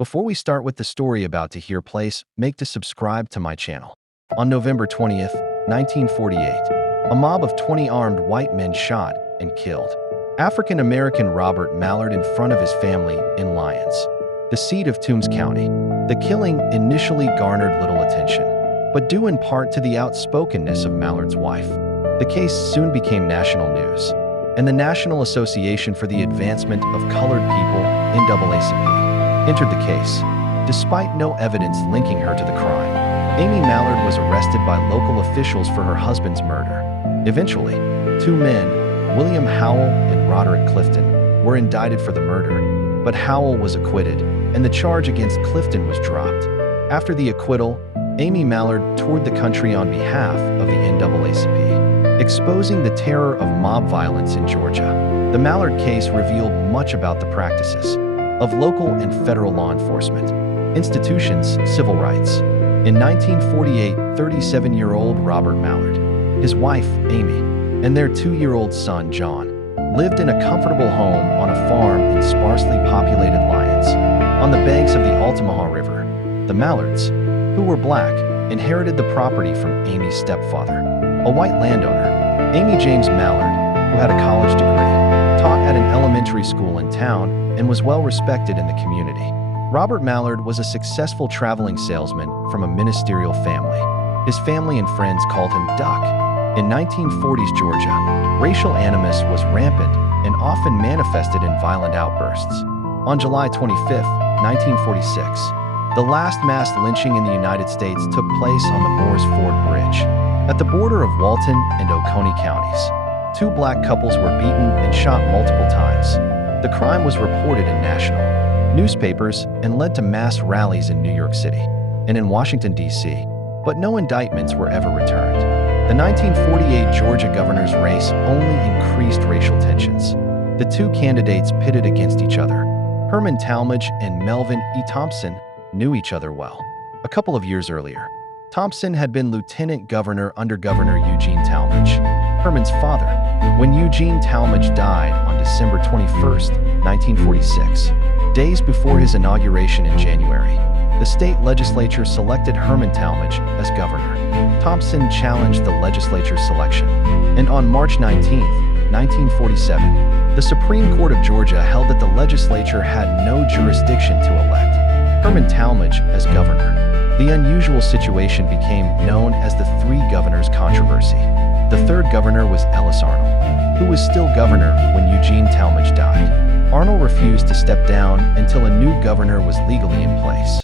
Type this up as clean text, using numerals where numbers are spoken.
Before we start with the story about to hear, please make to subscribe to my channel. On November 20th, 1948, a mob of 20 armed white men shot and killed African-American Robert Mallard in front of his family in Lyons, the seat of Toombs County. The killing initially garnered little attention, but due in part to the outspokenness of Mallard's wife. The case soon became national news, and the National Association for the Advancement of Colored People, NAACP, entered the case. Despite no evidence linking her to the crime, Amy Mallard was arrested by local officials for her husband's murder. Eventually, two men, William Howell and Roderick Clifton, were indicted for the murder, but Howell was acquitted, and the charge against Clifton was dropped. After the acquittal, Amy Mallard toured the country on behalf of the NAACP, exposing the terror of mob violence in Georgia. The Mallard case revealed much about the practices of local and federal law enforcement institutions, civil rights. In 1948, 37-year-old Robert Mallard, his wife, Amy, and their 2-year-old son, John, lived in a comfortable home on a farm in sparsely populated Lyons, on the banks of the Altamaha River. The Mallards, who were black, inherited the property from Amy's stepfather, a white landowner. Amy James Mallard, who had a college degree, taught at an elementary school in town and was well respected in the community. Robert Mallard was a successful traveling salesman from a ministerial family. His family and friends called him Duck. In 1940s Georgia, racial animus was rampant and often manifested in violent outbursts. On July 25, 1946, the last mass lynching in the United States took place on the Moores Ford Bridge, at the border of Walton and Oconee counties. Two black couples were beaten and shot multiple times. The crime was reported in national newspapers and led to mass rallies in New York City and in Washington, D.C., but no indictments were ever returned. The 1948 Georgia governor's race only increased racial tensions. The two candidates pitted against each other. Herman Talmadge and Melvin E. Thompson knew each other well. A couple of years earlier, Thompson had been lieutenant governor under Governor Eugene Talmadge, Herman's father, when Eugene Talmadge died on December 21, 1946. Days before his inauguration in January, the state legislature selected Herman Talmadge as governor. Thompson challenged the legislature's selection, and on March 19, 1947, the Supreme Court of Georgia held that the legislature had no jurisdiction to elect Herman Talmadge as governor. The unusual situation became known as the Three Governors Controversy. The third governor was Ellis Arnold, who was still governor when Eugene Talmadge died. Arnold refused to step down until a new governor was legally in place.